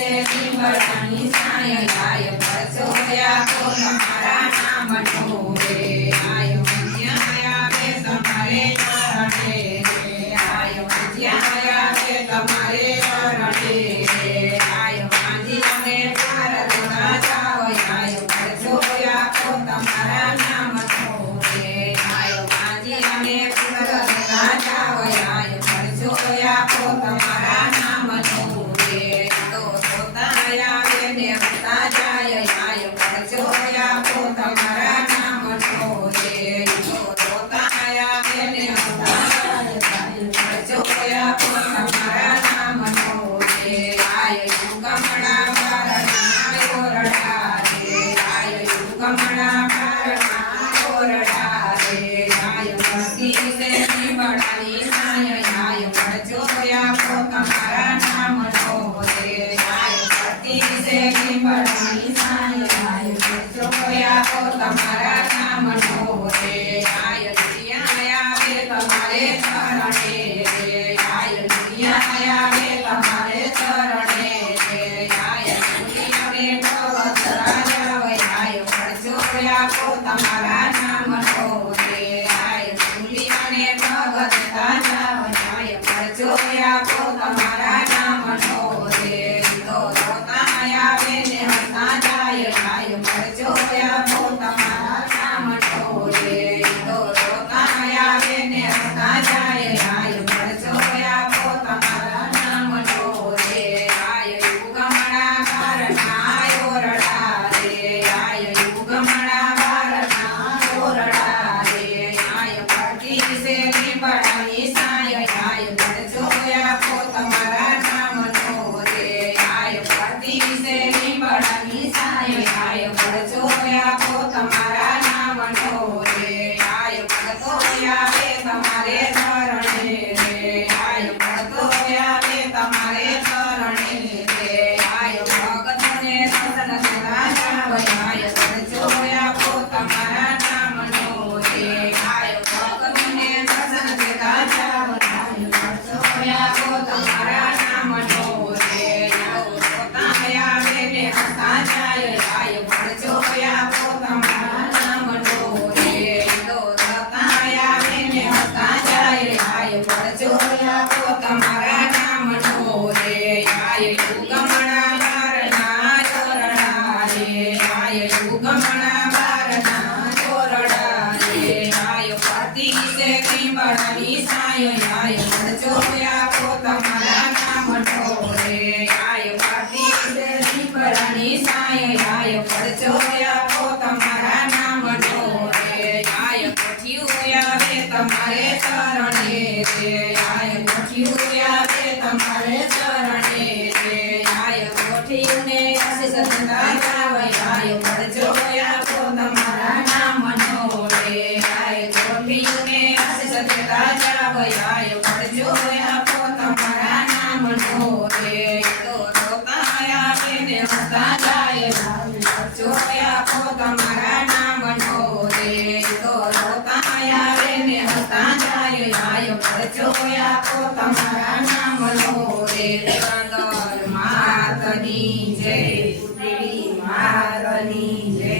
से લીમડાની છાંય આય પરચો આખો તમારા નામનો રે આય જ્યાં આવે તમારે ચરણે આય જ્યાં આવે તમારે ચરણે આય માંજી અને ભારતના જાવ આય પરચો આખો તમારા નામનો રે આય માંજી અને ભારતના જાવ આય પરચો આખો તમારા નામનો રે તો સોતાયા આવે ને હોતા જાય આય પરચો આખો તમારા નામનો રે તો સોતાયા આવે ને હોતા જાય પરચો આખો તમારા નામનો રે આય યુગમણા બારના ઓરડા રે આય યુગમણા બારના ઓરડા રે આય ભક્તિ સે લીમડાની છાંય આય પરચો આખો તમારા નામનો રે આય ભક્તિ સે લીમડાની છાંય આય પરચો આખો તમારા નામનો રે આય જ્યાં આવે તમારે ચરણે રે આય જ્યાં આવે તમારે ચરણે રે આય અને ભગત રાજા આય પરચો આખો તમારા નામનો રે આય અને ભગત રાજા આય પરચો આખો તમારા નામનો રે તો રોતાય આવે ને હસતા જાય આય પરચો આખો તમારા નામનો રે તો રોતાય આવે ને હસતા જાય આય પરચો આખો તમારા નામનો રે આય યુગમણા બારના ઓરડા રે આય યુગમણા બારના ઓરડા રે આય ભક્તિ સે લીમડાની છાંય આય પરચો આખો તમારા નામનો રે આય ભક્તિ સે લીમડાની છાંય આય પરચો આખો તમારા નામનો રે આય ભક્તો આવે તમારે ચરણે રે આય ભક્તો આવે તમારે ચરણે રે આય ભક્તને સતન સદા જાવ આય પરચો આખો તમારા નામનો રે આય ભક્તને સતન સદા જાવ આય પરચો આખો તમારા નામનો રે રોતાય આવે ને હસતા જાય આય પરચો આખો તમારા નામનો રે તો રોતાય આવે ને હસતા જાય આય પરચો આખો તમારા નામનો રે આય યુગમણા બારના ચોરડા રે આય યુગમણા બારના ચોરડા રે આય ભક્તિ સે લીમડાની છાંય આય પરચો આખો તમારા નામનો રે આય ભક્તિ સે લીમડાની છાંય આય પરચો આખો તમારા નામનો રે આય કોઠિયું આવે તમારે ચરણે રે આય કોઠિયું આવે તમારે ચરણે રે આય કોઠિયુંને આશીષ થતા જાવ આય પરચો આખો તમારા નામનો રે આય કોઠિયુંને આશીષ થતા જાવ આય પરચો આખો તમારા નામનો રે તો રોતાય આવે ને હસતા જાય પરચો આખો તમારા નામનો રે તો રોતાય આવે ને હસતા જાય આય પરચો આખો તમારા નામનો રે કંદર માતની જય, માતની જય.